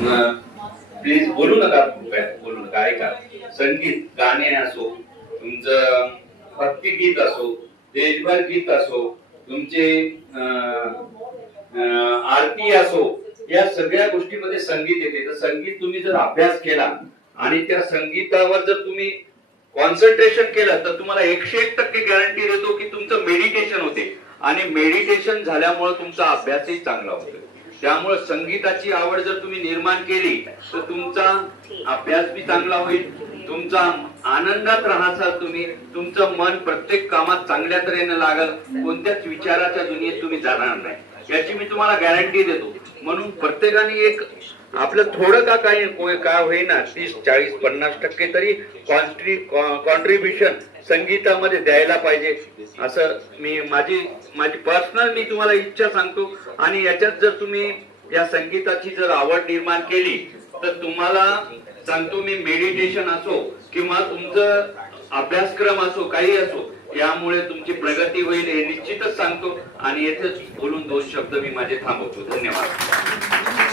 Please बोलू नका, बोलू नका, ऐका. संगीत गाणे असो, तुमचं भक्तिगीत असो, देशभर गीत असो, तुमचे आरती असो, या सगळ्या गोष्टीमध्ये संगीत येते. तर संगीत तुम्ही जर अभ्यास केला आणि त्या संगीतावर जर तुम्ही कॉन्सन्ट्रेशन केलं तर तुम्हाला 101% गॅरंटी देतो की तुमचं मेडिटेशन होते आणि मेडिटेशन झाल्यामुळे तुमचा अभ्यासही चांगला होतो. त्यामुळे संगीताची आवड जर तुम्ही निर्माण केली तर तुमचा अभ्यास बी चांगला होईल, तुमचा आनंदात राहाल तुम्ही, तुमचं मन प्रत्येक कामात चांगल्या तऱ्हेने लागल, कोणत्याच विचाराच्या दुनियेत तुम्ही जाणार नाही, याची मी तुम्हाला गॅरंटी देतो. म्हणून प्रत्येकाने एक आपलं थोडं का काही काय होईना 30, 40, 50% तरी कॉन्ट्रीब्युशन संगीतामध्ये द्यायला पाहिजे, असं माझी पर्सनल मी तुम्हाला इच्छा सांगतो. आणि याच्यात जर तुम्ही या संगीताची जर आवड निर्माण केली तर तुम्हाला सांगतो मी, मेडिटेशन असो किंवा तुमचं अभ्यासक्रम असो, काही असो, यामुळे तुमची प्रगती होईल हे निश्चितच सांगतो. आणि येथेच बोलून 2 शब्द मी माझे थांबवतो. धन्यवाद.